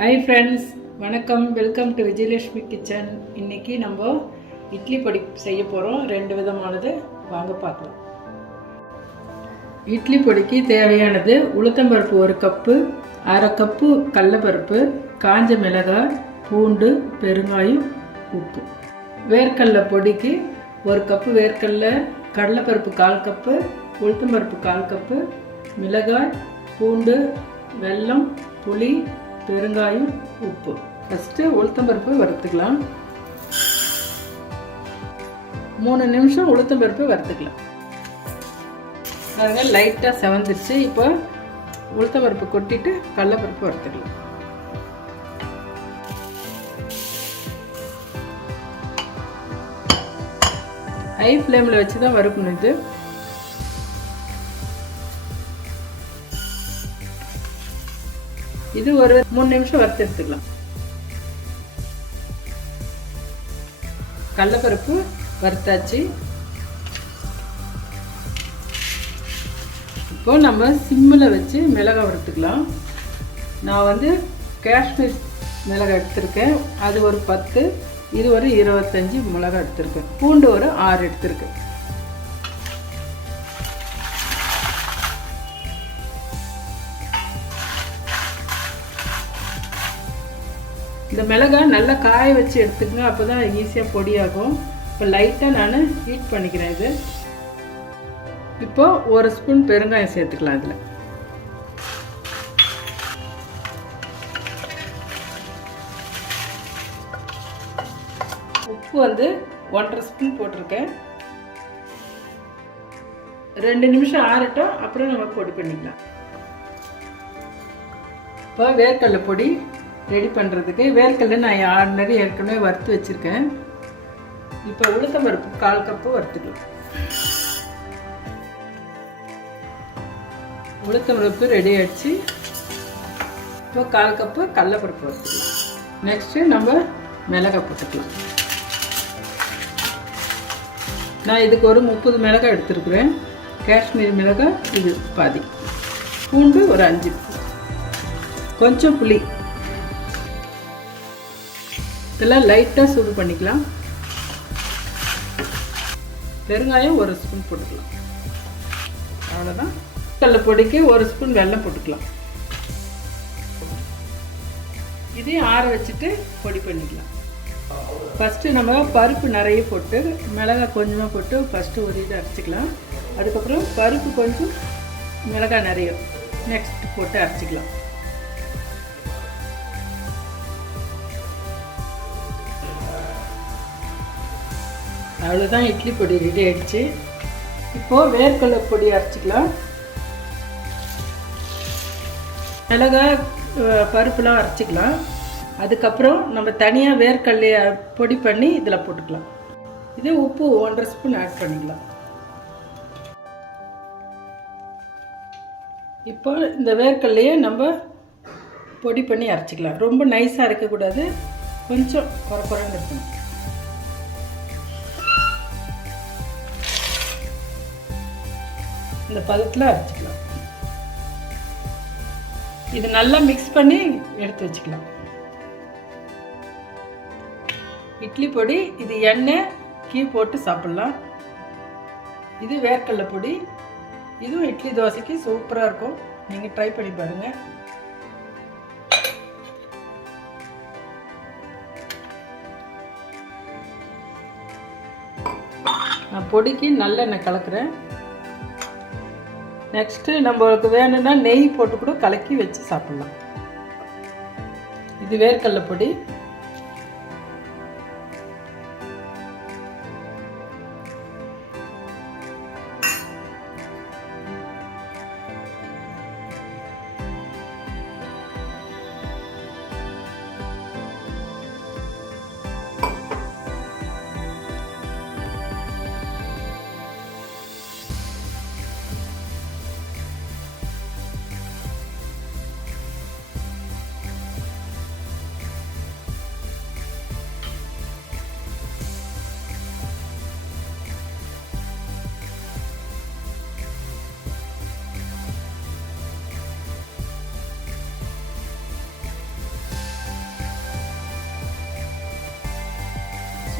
Hi friends, வணக்கம். Welcome to Vijayalakshmi kitchen. இன்றைக்கி நம்ம இட்லி பொடி செய்ய போகிறோம். ரெண்டு விதமானது, வாங்க பார்க்கலாம். இட்லி பொடிக்கு தேவையானது உளுத்தம்பருப்பு 1 கப்பு, 1/2 கப்பு கடலைப்பருப்பு, காஞ்ச மிளகாய், பூண்டு, பெருங்காயம், உப்பு. வேர்க்கடலை பொடிக்கு 1 கப்பு வேர்க்கடலை, கடலைப்பருப்பு 1/4 கப்பு, உளுத்தம்பருப்பு 1/4 கப்பு, மிளகாய், பூண்டு, வெல்லம், புளி, பெருங்காயம், உப்பு. ஃபஸ்ட்டு உளுத்தம்பருப்பு வறுத்துக்கலாம். 3 நிமிஷம் உளுத்தம்பருப்பு வறுத்துக்கலாம். பாருங்கள், லைட்டாக செவந்துருச்சு. இப்போ உளுத்தம்பருப்பு கொட்டிட்டு கடலைப்பருப்பு வறுத்துக்கலாம். ஹை ஃப்ளேமில் வச்சு தான் வறுக்கணும். இது ஒரு 3 நிமிஷம் வறுத்து எடுத்துக்கலாம். கடலைப்பருப்பு வறுத்தாச்சு. இப்போ நம்ம சிம்மில் வச்சு மிளகாய் வறுத்துக்கலாம். நான் காஷ்மீர் மிளகாய் எடுத்திருக்கேன். அது ஒரு 10, இது ஒரு 25 மிளகாய் எடுத்திருக்கேன். பூண்டு ஒரு 6 எடுத்திருக்கேன். இந்த மிளகாய் நல்லா காய வச்சு எடுத்துக்கங்க, அப்போ தான் ஈஸியாக பொடியாகும். இப்போ லைட்டாக நான் ஹீட் பண்ணிக்கிறேன். இது இப்போ 1 ஸ்பூன் பெருங்காயம் சேர்த்துக்கலாம். இதில் உப்பு 1.5 ஸ்பூன் போட்டிருக்கேன். 2 நிமிஷம் ஆறட்டும், அப்புறம் நம்ம பொடி பண்ணிக்கலாம். இப்போ வேர்க்கடலை பொடி ரெடி பண்ணுறதுக்கு வேர்க்கடலை நான் ஆர்டினரி ஏற்கனவே வறுத்து வச்சுருக்கேன். இப்போ உளுத்தம்பருப்பு 1/4 கப்பு வறுத்துக்கலாம். உளுத்தம்பருப்பு ரெடி ஆகிடுச்சு. இப்போ 1/4 கப்பு கடலைப்பருப்பு வறுத்துக்கலாம். நெக்ஸ்ட்டு நம்ம மிளகாய் போட்டுக்கலாம். நான் இதுக்கு ஒரு 30 மிளகாய் எடுத்துருக்குறேன். காஷ்மீர் மிளகாய் இது பாதி. பூண்டு ஒரு 5, கொஞ்சம் புளி. இதெல்லாம் லைட்டாக சூடு பண்ணிக்கலாம். பெருங்காயம் 1 ஸ்பூன் போட்டுக்கலாம். அவ்வளோதான். கடலை பொடிக்கு 1 ஸ்பூன் வெல்லம் போட்டுக்கலாம். இதையும் ஆற வச்சுட்டு பொடி பண்ணிக்கலாம். ஃபஸ்ட்டு நம்ம பருப்பு நிறைய போட்டு மிளகாய் கொஞ்சமாக போட்டு ஃபஸ்ட்டு ஒரு இதை அரைச்சிக்கலாம். அதுக்கப்புறம் பருப்பு கொஞ்சம் மிளகாய் நிறைய நெக்ஸ்ட் போட்டு அரைச்சிக்கலாம். அவ்வளோதான், இட்லி பொடி ரெடி ஆகிடுச்சு. இப்போது வேர்க்கடலை பொடி அரைச்சிக்கலாம். மிளகாய் பருப்புலாம் அரைச்சிக்கலாம். அதுக்கப்புறம் நம்ம தனியாக வேர்க்கடலையை பொடி பண்ணி இதில் போட்டுக்கலாம். இது உப்பு 1.5 ஸ்பூன் ஆட் பண்ணிக்கலாம். இப்போ இந்த வேர்க்கடலையை நம்ம பொடி பண்ணி அரைச்சிக்கலாம். ரொம்ப நைஸாக அரைக்கக்கூடாது, கொஞ்சம் குறைன்னு இருக்கணும். இந்த பதத்தில் அரைச்சிக்கலாம். இது நல்லா மிக்ஸ் பண்ணி எடுத்து வச்சுக்கலாம். இட்லி பொடி இது எண்ணெய் கீ போட்டு சாப்பிட்லாம். இது வேர்க்கடலை பொடி. இதுவும் இட்லி தோசைக்கு சூப்பராக இருக்கும். நீங்கள் ட்ரை பண்ணி பாருங்கள். நான் பொடிக்கு நல்லெண்ணெய் கலக்கிறேன். நெக்ஸ்ட்டு நம்மளுக்கு வேணும்னா நெய் போட்டு கூட கலக்கி வச்சு சாப்பிட்லாம். இது வேர்க்கடலை பொடி.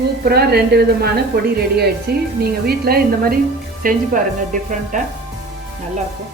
சூப்பராக 2 விதமான பொடி ரெடி ஆயிடுச்சு. நீங்கள் வீட்டில் இந்த மாதிரி செஞ்சு பாருங்கள், டிஃப்ரெண்ட்டாக நல்லாயிருக்கும்.